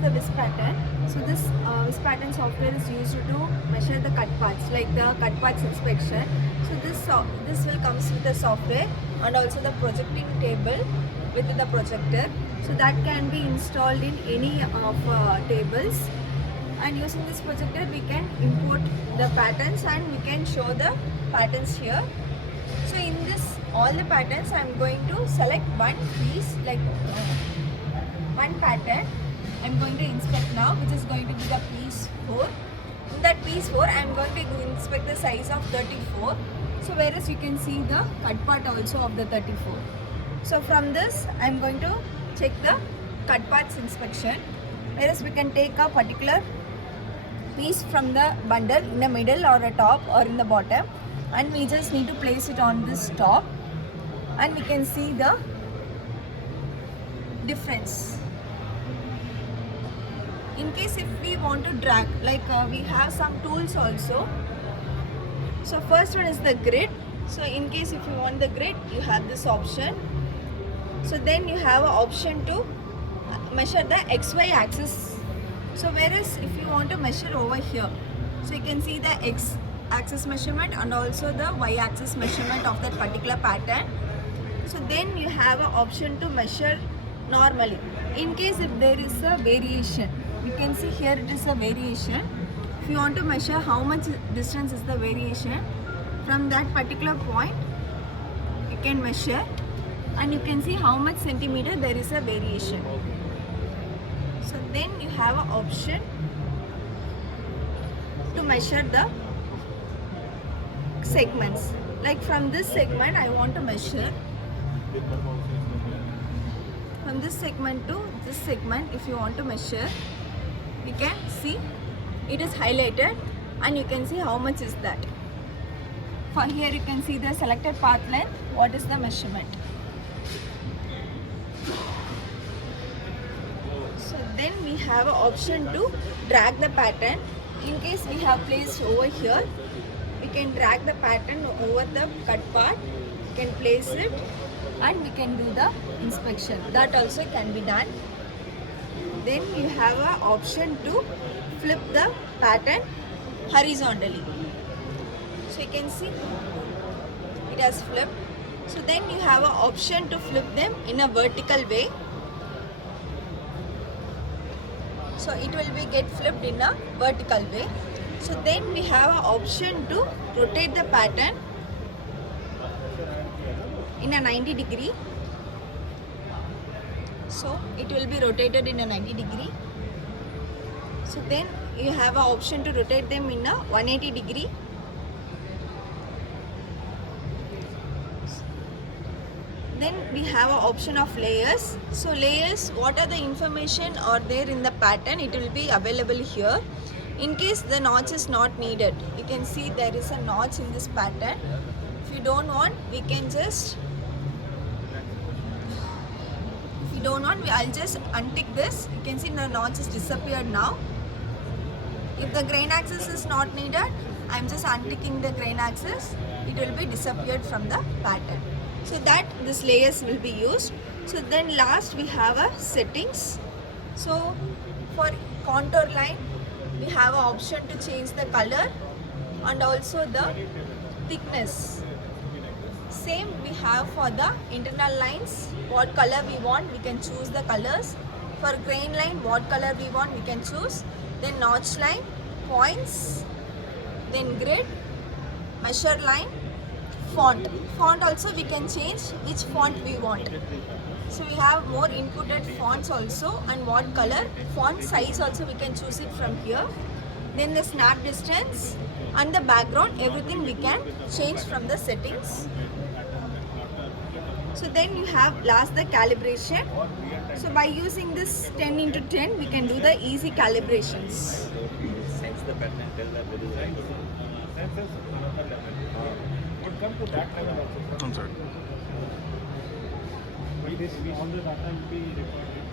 the VizPATTERN. So this VizPATTERN software is used to measure the cut parts, like the cut parts inspection. So this will comes with the software and also the projecting table with the projector. So that can be installed in any of tables. And using this projector, we can import the patterns and we can show the patterns here. So in this all the patterns, I am going to select one piece, like one pattern. I am going to inspect now, which is going to be the piece 4. In that piece 4, I am going to inspect the size of 34. So whereas you can see the cut part also of the 34. So from this, I am going to check the cut parts inspection. Whereas we can take a particular piece from the bundle in the middle or a top or in the bottom, and we just need to place it on this top, and we can see the difference. In case if we want to drag, like we have some tools also. So first one is the grid. So in case if you want the grid, you have this option. So then you have an option to measure the XY axis. So whereas if you want to measure over here, so you can see the X axis measurement and also the Y axis measurement of that particular pattern. So then you have an option to measure normally. In case if there is a variation, you can see here it is a variation. If you want to measure how much distance is the variation from that particular point, you can measure and you can see how much centimeter there is a variation. So then you have an option to measure the segments. Like from this segment, I want to measure from this segment to this segment. If you want to measure, you can see it is highlighted and you can see how much is that. For here you can see the selected path length, what is the measurement. So then we have an option to drag the pattern. In case we have placed over here, we can drag the pattern over the cut part, we can place it and we can do the inspection. That also can be done. Then you have an option to flip the pattern horizontally. So you can see it has flipped. So then you have an option to flip them in a vertical way. So it will be get flipped in a vertical way. So then we have an option to rotate the pattern in a 90 degree. So it will be rotated in a 90 degree. So then you have an option to rotate them in a 180 degree. Then we have an option of layers. So layers, what are the information are there in the pattern, it will be available here. In case the notch is not needed, you can see there is a notch in this pattern. If you don't want, we can just, if you don't want, I'll just untick this. You can see the notch is disappeared now. If the grain axis is not needed, I'm just unticking the grain axis. It will be disappeared from the pattern. So that this layers will be used. So then last we have a settings. So for contour line, we have an option to change the color and also the thickness. Same we have for the internal lines. What color we want, we can choose the colors. For grain line, what color we want, we can choose. Then notch line, points, then grid, measure line, font. Font also we can change which font we want. So we have more inputted fonts also, and what color, font size also we can choose it from here. Then the snap distance and the background, everything we can change from the settings. So then you have last the calibration. So by using this 10 into 10, we can do the easy calibrations. Sense the pattern and tell that there is right. Come to that level also. I'm sorry. This all the data will be recorded.